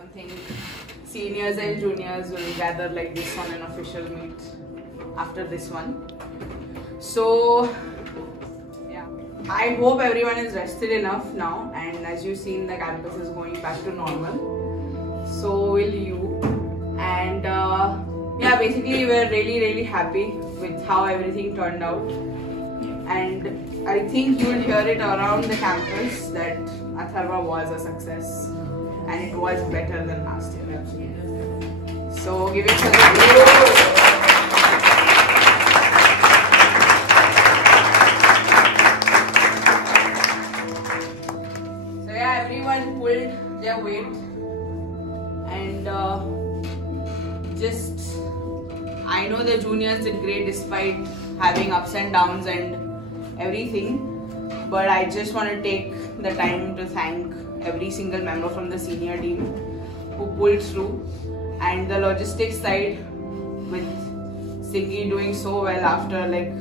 don't think seniors and juniors will gather like this on an official meet after this one. So yeah, I hope everyone is rested enough now, and as you've seen, the campus is going back to normal. So will you. And yeah, basically we're really happy with how everything turned out. And I think you will hear it around the campus that Atharva was a success and it was better than last year. So give it a So yeah, everyone pulled their weight, and I know the juniors did great despite having ups and downs and everything, but I just want to take the time to thank every single member from the senior team who pulled through, and the logistics side with Singi doing so well after like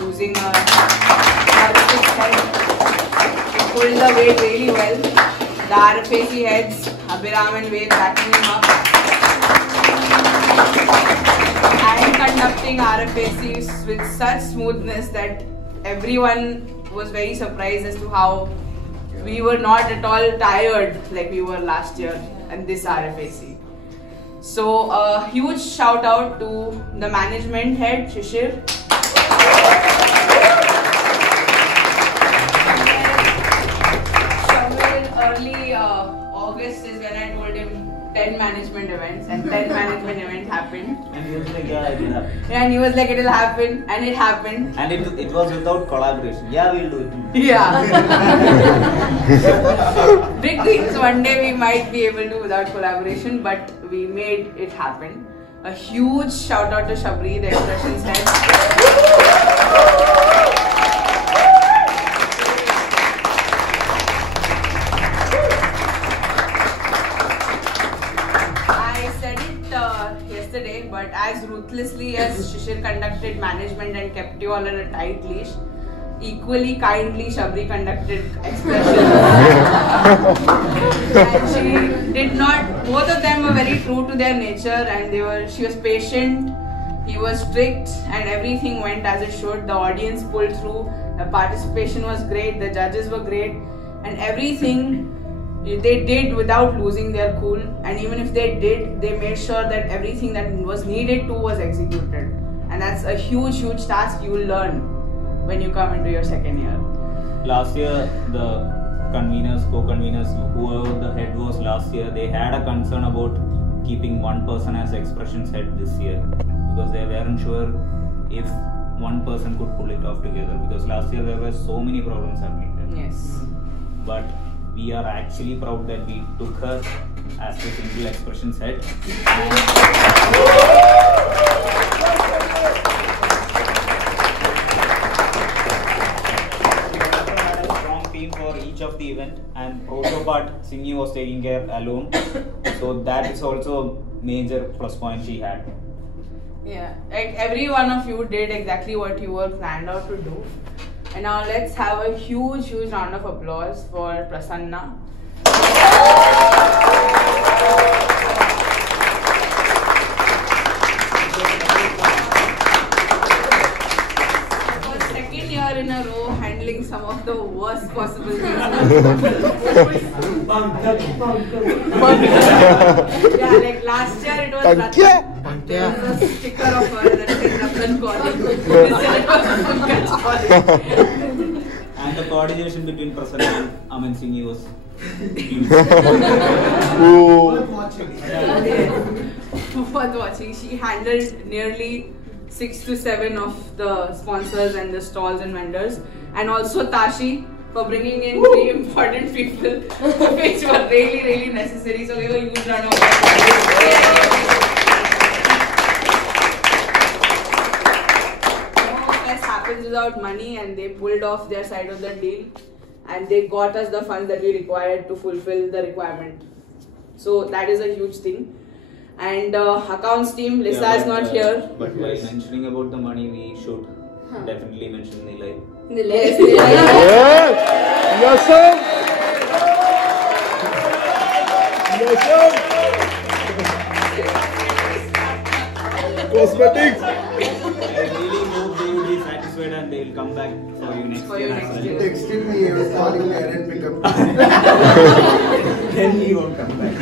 losing a logistics head. He pulled the weight really well. The RFAC heads, Abhiram and Ved, backing him up and conducting RFACs with such smoothness that everyone was very surprised as to how we were not at all tired like we were last year in this RFAC. So a huge shout out to the management head Shishir. Early August is when I told him 10 management events, and 10 management events happened. And he was like, yeah, it will happen. Yeah, and he was like, it will happen, and it happened. And it was without collaboration. Yeah, we'll do it. Yeah. Big things one day we might be able to without collaboration, but we made it happen. A huge shout out to Shabri, the expressions head. Yesterday, but as ruthlessly as Shishir conducted management and kept you all on a tight leash, equally kindly Shabri conducted expression. And she did not, both of them were very true to their nature, and she was patient, he was strict, and everything went as it should. The audience pulled through, the participation was great, the judges were great, and everything they did without losing their cool, and even if they did, they made sure that everything that was needed to was executed. And that's a huge task you will learn when you come into your second year. Last year, the conveners, co-conveners, whoever the head was last year, they had a concern about keeping one person as expressions head this year, because they weren't sure if one person could pull it off together, because last year there were so many problems happening there. Yes. But we are actually proud that we took her as the single expressions head. Had a strong team for each of the event, and proto part Singi was taking care alone. So that is also major plus point she had. Yeah, like every one of you did exactly what you were planned out to do. And now let's have a huge round of applause for Prasanna. For the second year in a row, handling some of the worst possible things. Yeah, like last year it was Ratan. There was a sticker of her that said Ratan calling. This year it was Pankaj calling. And the coordination between Prasanna and Aman Singhi was huge. Worth watching. She handled nearly 6 to 7 of the sponsors and the stalls and vendors, and also Tashi for bringing in 3 important people which were really necessary. So give a huge round of applause. Happens without money, and they pulled off their side of the deal, and they got us the funds that we required to fulfill the requirement. So that is a huge thing. And accounts team, Lisa is not here. But while mentioning about the money, we should definitely mention Nilay. Nilay. Yes, sir. Cosmetics. I really hope they will be satisfied and they will come back for you next year. He texted me, he was calling me, I didn't pick up. Then he won't come back.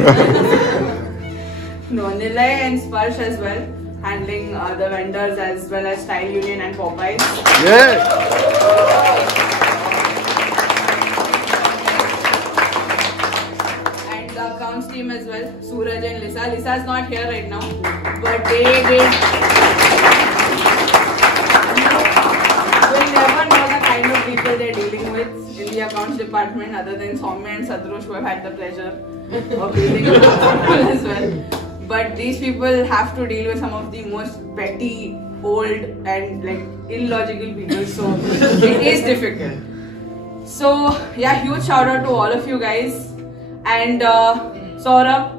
No, Nilay and Sparsh as well, handling the vendors as well as Style Union and Popeyes. Yes. And the accounts team as well, Suraj and Lisa. Lisa is not here right now, but they did. You will never know the kind of people they're dealing with in the accounts department, other than Soumya and Sadrush, who have had the pleasure of dealing with people as well. But these people have to deal with some of the most petty, old and like illogical people, so it is difficult. So yeah, huge shout out to all of you guys. And Saurabh,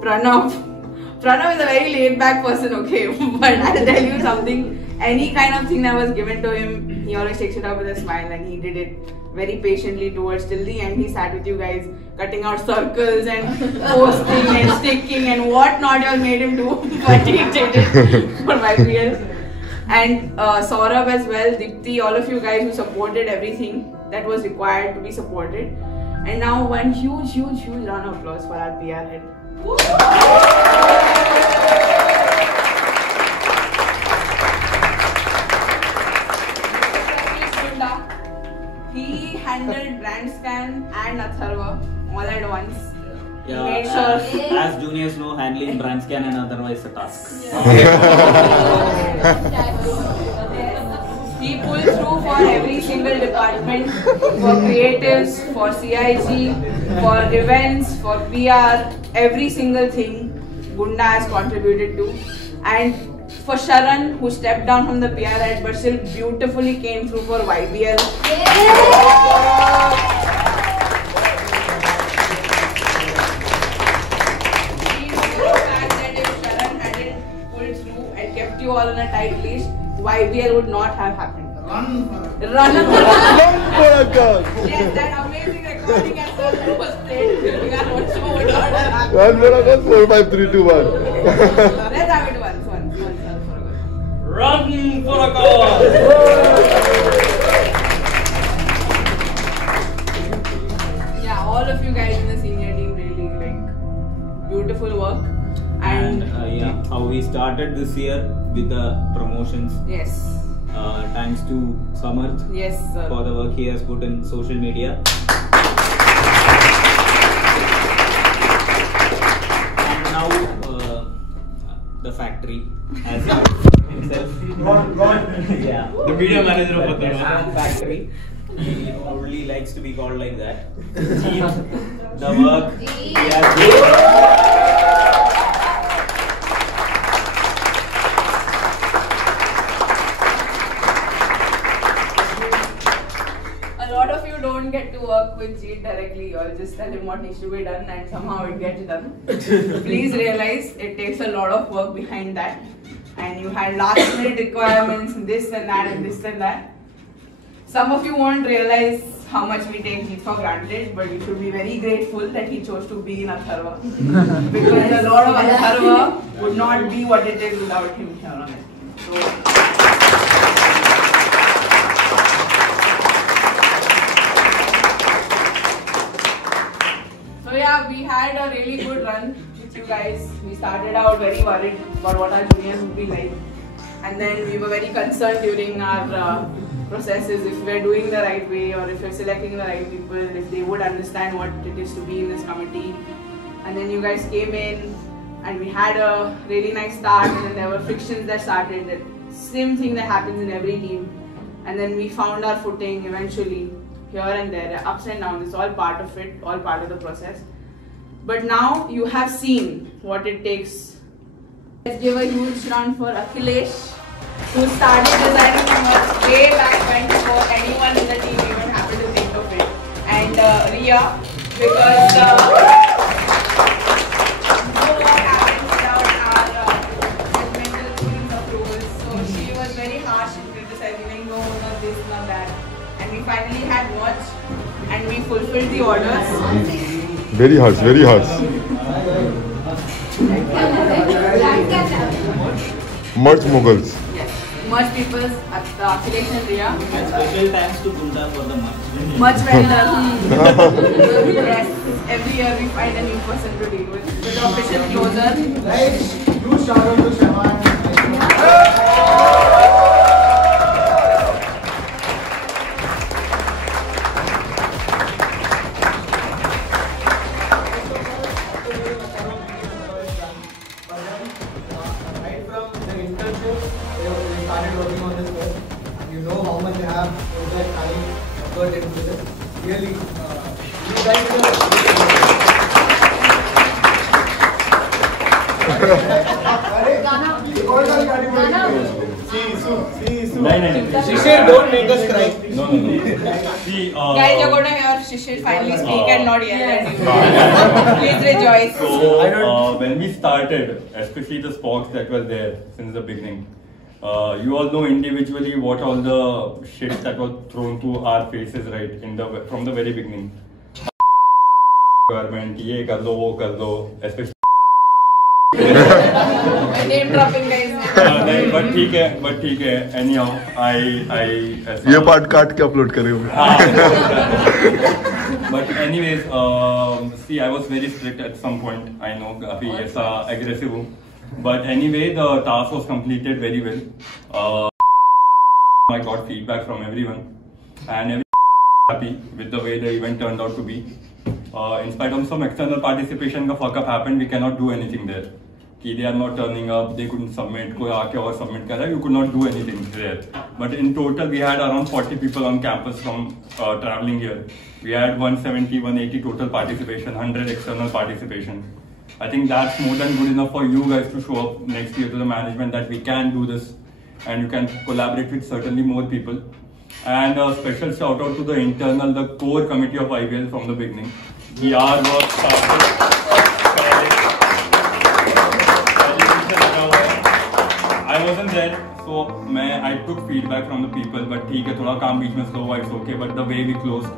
Pranav is a very laid back person, okay, but I'll tell you something, any kind of thing that was given to him, he always takes it up with a smile, and he did it very patiently towards till the end. He sat with you guys, cutting out circles and posting and sticking and what not you all made him do, but he did it for YPL. And Saurabh as well, Dipti, all of you guys who supported everything that was required to be supported. And now one huge round of applause for our PR head. He handled brand scan and Atharva all at once. Yeah, He made sure. as juniors know, handling brand scan and otherwise a task. He pulled through for every single department, for creatives, for CIG, for events, for PR, every single thing Gunda has contributed to. And for Sharan, who stepped down from the PR head but still beautifully came through for YBL. He knew the fact that if Sharan hadn't pulled through and kept you all on a tight leash, YBL would not have happened. Run for a God. Yes, that amazing recording and song was played during our own show would not have happened. Run for a God. 4, 5, 3, 2, 1. Let's have it once. Run for a cause! Yeah, all of you guys in the senior team really like beautiful work. And yeah, how we started this year with the promotions. Yes. Thanks to Samarth Yes, sir. for the work he has put in social media. And now the factory has himself. Yeah. The media manager of The Atharva. factory. He probably likes to be called like that. The work he has done. A lot of you don't get to work with Jeet directly. You'll just tell him what needs to be done and somehow it gets done. Please realize it takes a lot of work behind that. And you had last minute requirements, this and that and this and that. Some of you won't realize how much we take Jeet for granted, but you should be very grateful that he chose to be in Atharva. Because a lot of Atharva would not be what it is without him here on it. So yeah, we had a really good run with you guys. We started out very worried about what our juniors would be like. And then we were very concerned during our processes if we're doing the right way or if we're selecting the right people, if they would understand what it is to be in this committee. And then you guys came in and we had a really nice start, and then there were frictions that started, that same thing that happens in every team. And then we found our footing eventually, here and there, ups and downs, it's all part of it, all part of the process. But now you have seen what it takes. Let's give a huge round for Akhilesh, who started designing from us way back when before anyone in the team even happened to think of it. And Ria, because no work happens without our judgmental rulings of rules. So she was very harsh in criticizing, like, no, not this, not that. And we finally had watch and we fulfilled the orders. Very harsh, very harsh. Merch Mughals. Yes. Merch people, Akhilesh and Riya. And special thanks to Gunda for the merch. Much vendor. Yes. Every year we find a new person to deal with. So the official closer. Guys, do shout out to Shaman. Right from the internship, they started working on this work. You know how much they have put their time, effort into this. Really, you guys Shishir, don't make us cry. No. See, Guys, you're going to hear Shishir finally speak and not yell at you. Please rejoice. So, when we started, especially the sparks that were there since the beginning, you all know individually what all the shit that was thrown to our faces, right, from the very beginning. Government, ye kar do, wo kar do, especially. Name dropping guys. But ठीक है. Anyhow, I. ये part काट के upload करेंगे. But anyways, see, I was very strict at some point. I know, काफी ऐसा aggressive हूँ. But anyway, the task was completed very well. I got feedback from everyone, and everyone happy with the way the event turned out to be. In spite of some external participation, the fuck up happened. We cannot do anything there. They are not turning up. They couldn't submit. कोई आके और submit कर रहा है. You could not do anything there. But in total, we had around 40 people on campus from traveling here. We had 170, 180 total participation, 100 external participation. I think that's more than good enough for you guys to show up next year to the management that we can do this, and you can collaborate with certainly more people. And a special shout out to the internal, the core committee of IBL from the beginning. Our work started. I wasn't there, so I took feedback from the people, but ठीक है थोड़ा काम बीच में slow, it's okay. But the way we closed,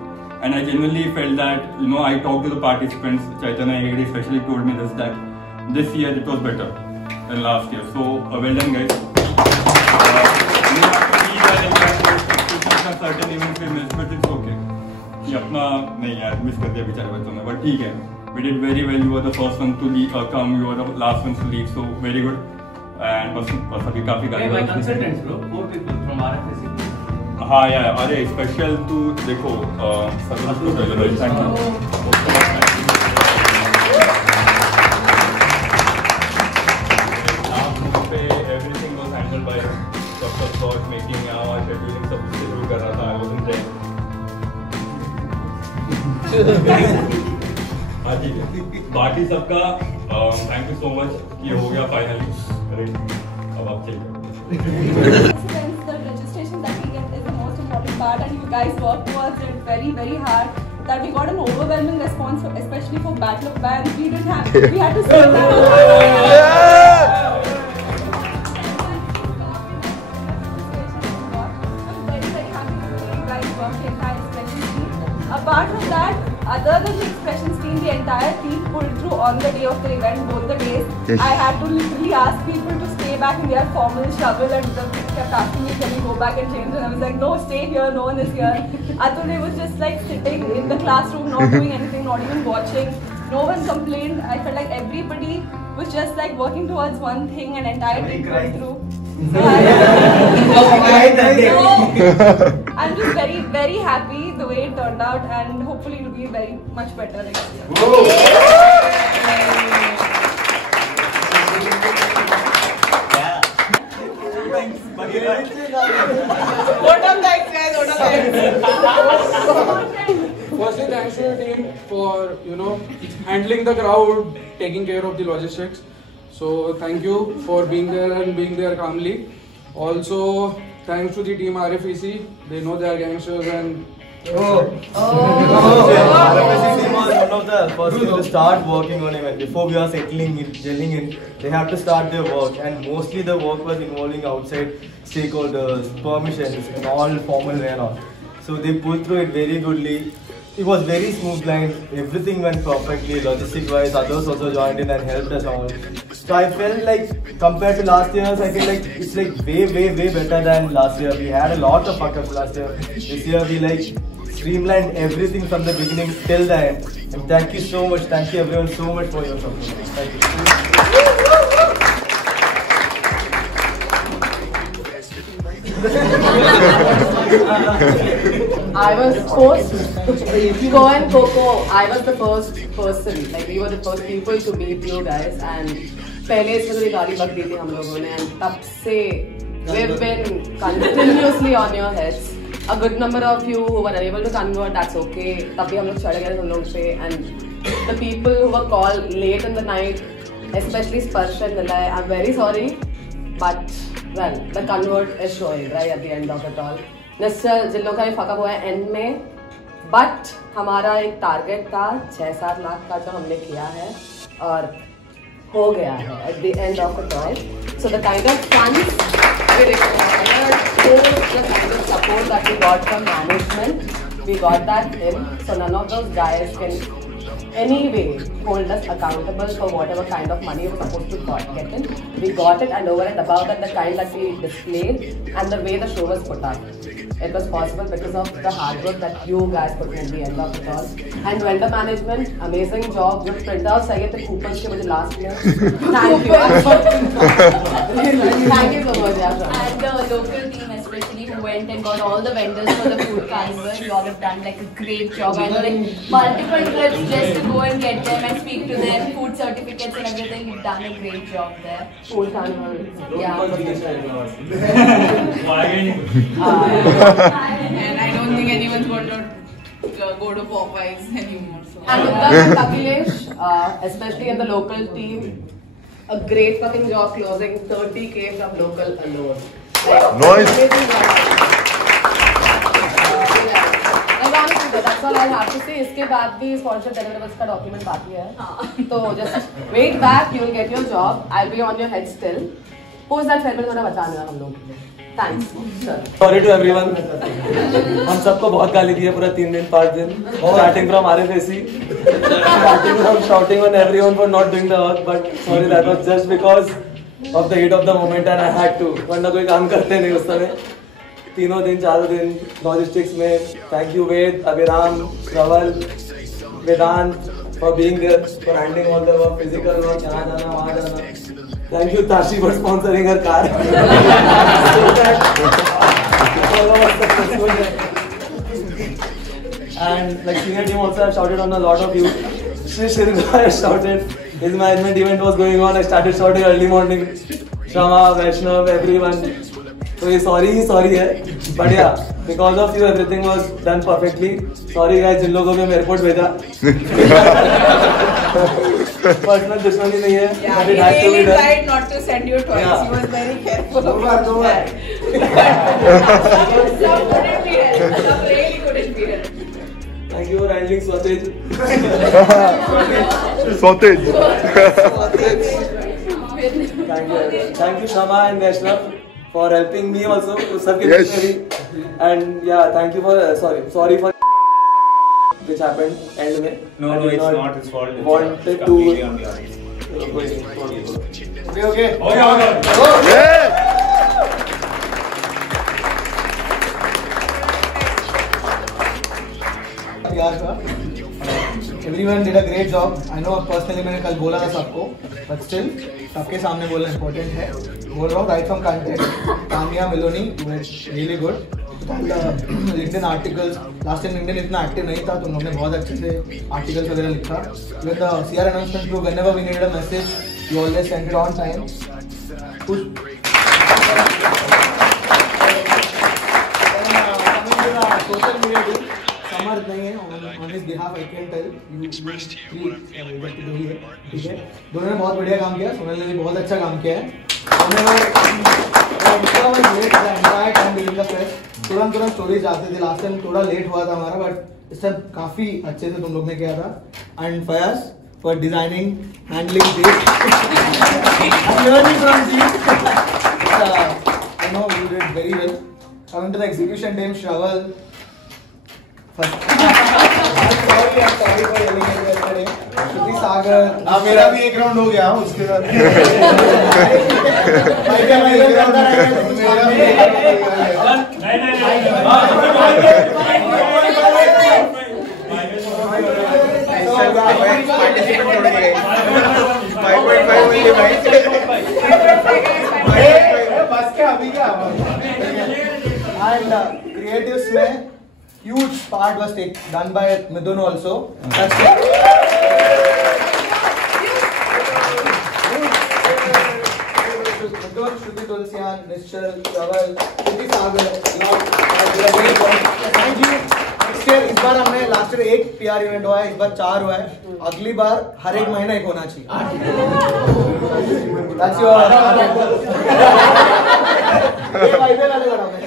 and I genuinely felt that, you know, I talked to the participants. Chaitanya Hegde especially told me that this year it was better than last year. So well done, guys. Certain events we missed, but it's okay. ये अपना नहीं यार miss कर दिया बेचारे बच्चों ने, but ठीक है. We did very well. You were the first one to leave, come. You were the last ones to leave, so very good. And बस अभी काफी गाली. My consultants, bro, 4 people from RFSC. हाँ यार, अरे स्पेशल तू देखो सर्विस को deliver. Thank you. Everything was handled by Dr. Scott, making our scheduling सब schedule कर रहा था. I wasn't there. हाँ ठीक है. बाकी सबका thank you so much. ये हो गया finally. अब आप चेक करो. The registration that we get is the most important part, and you guys worked towards it very, very hard. That we got an overwhelming response, especially for Battle of Bands. We didn't have, we had to say that. I'm very, very happy to see you guys work the entire expressions team. Apart from that, other than the expressions team, the entire team pulled through on the day of the event, both the days. Yes. I had to literally ask people to stay back in their formal shovel, and the kids kept asking me, can we go back and change? And I was like, no, stay here, no one is here. Atharva was just like sitting in the classroom, not doing anything, not even watching. No one complained. I felt like everybody was just like working towards one thing, and entire team pulled through. So I'm just very, very happy the way it turned out, and hopefully it will be very much better next year. What up, guys? What up, guys? Firstly, thanks to the team for, you know, handling the crowd, taking care of the logistics. So thank you for being there and being there calmly. Also, thanks to the team RFEC. They know they are gangsters and. RFSC team was one of the first to start working on it. Before we are settling in, gelling in, they have to start their work, and mostly the work was involving outside stakeholders, permissions, and all formal and all. So they pulled through it very goodly. It was very smooth line. Everything went perfectly. Logistic wise, others also joined in and helped us all. So I felt like compared to last year's, I feel like it's like way better than last year. We had a lot of fuck ups last year. This year we like streamlined everything from the beginning till the end. And thank you so much. Thank you everyone so much for your support. Thank you. I was Go and Coco, I was the first person, like we were the first people to meet you guys, and पहले से तो गाड़ी बक दी थी हम लोगों ने, and तब से we've been continuously on your heads. A good number of you who were unable to convert, that's okay. तब भी हम लोग चढ़ गए तुम लोग पे, and the people who were called late in the night, especially Sparsh and Nilay, I'm very sorry, but well, the convert is showing right at the end of it all. जिन लोगों का भी फकअप हुआ है and में, but हमारा एक target था 6-7 लाख का जो हमने किया है और हो गया है at the end of it all. So the kind of funds we required, the kind of support that we got from management, we got that in. So none of those guys can anyway hold us accountable for whatever kind of money we're supposed to get in. We got it, and over and above that, the kind that we displayed and the way the show was put up. It was possible because of the hard work that you guys put in at the end of it all. And vendor management, amazing job. जो printouts चाहिए थे coupons के मुझे last में. Thank you. Thank you so much, yeah. And the local team especially who went and got all the vendors for the food carnival, you all have done like a great job. I know like multiple trips just to go and get them and speak to them, food certificates and everything. You've done a great job there. Food carnival. Yeah. And I don't think anyone's going to go to Popeyes anymore. So. And with Akhilesh, especially in the local team, a great fucking job closing 30K from local alone. Like, Nice. That's all I have to say. इसके बाद भी sponsored deliverables का document बाकी है. तो just wait back, you will get your job. I'll be on your head still. Post that farewell थोड़ा बचा लेना हम लोग. Thanks, sir. Sorry to everyone. हम सबको बहुत गाली दी है पूरा 3 दिन 5 दिन. Starting from RFSC, starting from shouting on everyone for not doing the work. But sorry, that was just because of the heat of the moment and I had to. वरना कोई काम करते नहीं उस समय. 3 दिन 4 दिन logistics में. Thank you Ved, Abhiram, Raval, Vedant for being there, for handling all the work, physical work, यहाँ जाना वहाँ जाना. Thank you Tashi for sponsoring her car. And like senior team also have shouted on a lot of you. Shri Shirga has shouted. His management event was going on. I started shouting early morning. Shama, Vaishnav, everyone. So he's sorry है. But yeah, because of you everything was done perfectly. Sorry guys जिन लोगों ने मेरे को भेजा. Personal दुश्मनी नहीं है. Yeah, he really tried not to send you twice. Yeah. He was very careful about that. Some couldn't be helped. Some really couldn't be helped. Thank you for handling Swatage. Sausage. Thank you Shama and Vaishnav for helping me also. सबके Yes. बीच में भी. And yeah, thank you for sorry for which happened end में. No, it's not his fault. It's Wanted to. completely on your end. Okay. Yeah. Everyone did a great job. I know personally मैंने कल बोला था सबको, but still सबके सामने बोलना important है. बोल रहा हूँ right from content. Tanya Meloni, you were really good. LinkedIn articles, last time LinkedIn इतना active नहीं था, तुम लोगों ने बहुत अच्छे से articles वगैरह लिखा. Even the CR announcement group, whenever we needed a message, you always sent it on time. Coming to the social media team, समर्थ नहीं है. On his behalf, I can tell you three व्यक्ति जो भी है, ठीक है. दोनों ने बहुत बढ़िया काम किया. सोनल ने भी बहुत अच्छा काम किया है. तुरंत स्टोरीज आते थे. लास्ट टाइम थोड़ा लेट हुआ था हमारा, बट इस टाइम काफी अच्छे से तुम लोग ने किया था. And Fayaz for designing, handling this, learning from you. I know you did very well. Coming to the execution team, Shraval. First sorry for yelling at you yesterday. Shruti Sagar. मेरा भी एक राउंड हो गया उसके बाद And creatives में huge part was done by Midun also. That's it. Midun, Shruti Tulsian, Nishchal, Raval, Shruti Sagar, thank you. Next year इस बार हमने last year 1 PR event हुआ है, इस बार 4 हुआ है. अगली बार हर एक महीना एक होना चाहिए. That's your. ये वाइबल वाले करो मैं.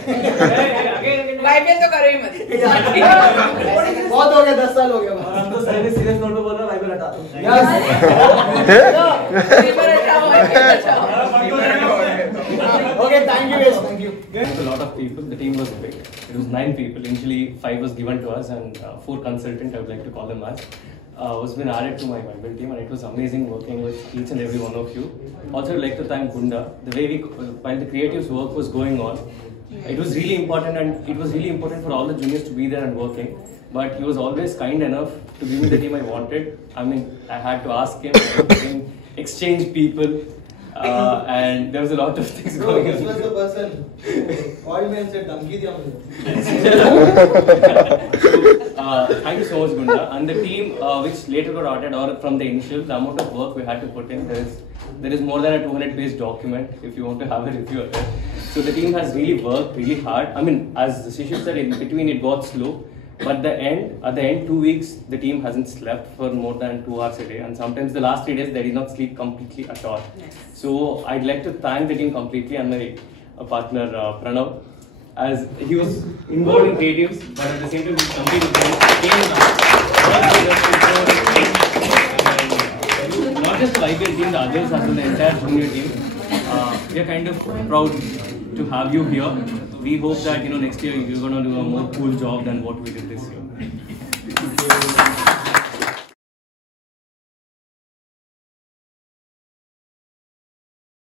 वाइबल तो करो ही मत. बहुत हो गया 10 साल हो गया. हम तो सीरियस नोट पे बोल रहा वाइबल हटा दो. Okay, thank you guys. Thank you. A lot of people. The team was big. It was 9 people. Initially, 5 was given to us, and 4 consultants, I would like to call them as, was been added to my Bible team, and it was amazing working with each and every one of you. Also, I'd like to thank Gunda. The way while the creatives work was going on, it was really important, and it was really important for all the juniors to be there and working. But he was always kind enough to give me the team I wanted. I mean, I had to ask him, exchange people. And there was a lot of things going on. This was the person. Called me and said, "Dhamki diya mujhe." Thank you so much, Gunda. And the team, which later got added, or from the initial, the amount of work we had to put in, there is more than a 200-page document if you want to have a review of it. So the team has really worked really hard. I mean, as Shishu said, in between it got slow. But at the end 2 weeks, the team hasn't slept for more than 2 hours a day, and sometimes the last 3 days they did not sleep completely at all. Yes. So I'd like to thank the team completely and my partner Pranav, as he was involved in creatives, but at the same time he completely not just the IPL team, the others as well, the entire junior team. We are kind of proud to have you here. We hope that next year you're going to do a more cool job than what we did this year.